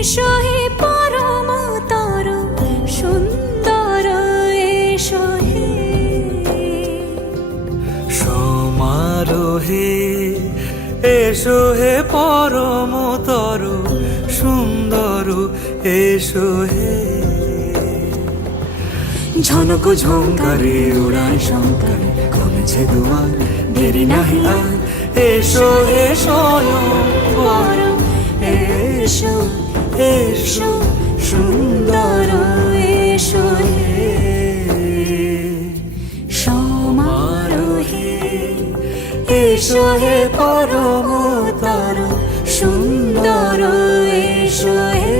এসো হে পরমতর সুন্দর, এসো হে সমারোহে, এসো হে পরমতর সুন্দর, এসো হে ঝনক ঝঙ্কারে উড়ায় শঙ্কারে কমেছে দুয়ার, দেরি নাহি আর এসো হে স্বয়ং বর, এসো এসো সুন্দর, এসো হে সমারোহে, এসো হে পরমতর সুন্দর, এসো হে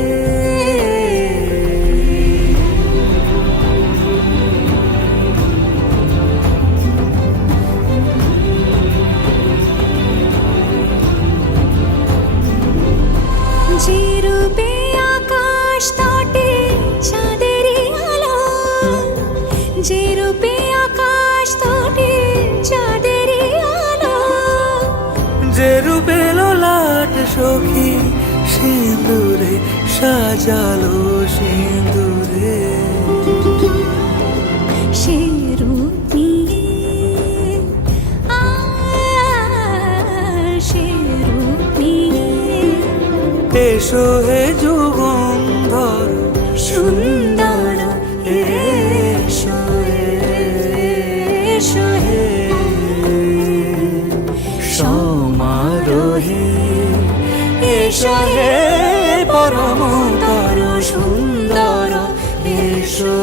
যে রূপে আকাশ তটে চাঁদেরই আলো, যে রূপে আকাশ তটে চাঁদেরই আলো, যে রূপে ললাট সখী সিঁদুরে সাজালো সিঁদুরে, সে রূপ নিয়ে সে রূপ নিয়ে এসো হে যুগন্ধর সুন্দর, এসো এসো হে সমারোহে, এসো হে পরমতর সুন্দর, এসো